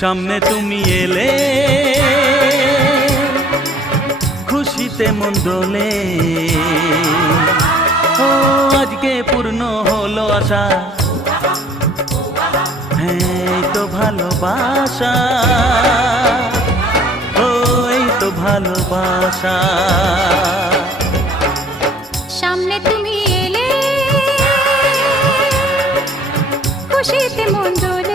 সামনে তুমি এলে খুশিতে মন দোলে। ও আজকে পূর্ণ হলো আশা, হ্যাঁ এই তো ভালোবাসা, ও এই তো ভালোবাসা। সামনে তুমি এলে খুশিতে মন দোলে।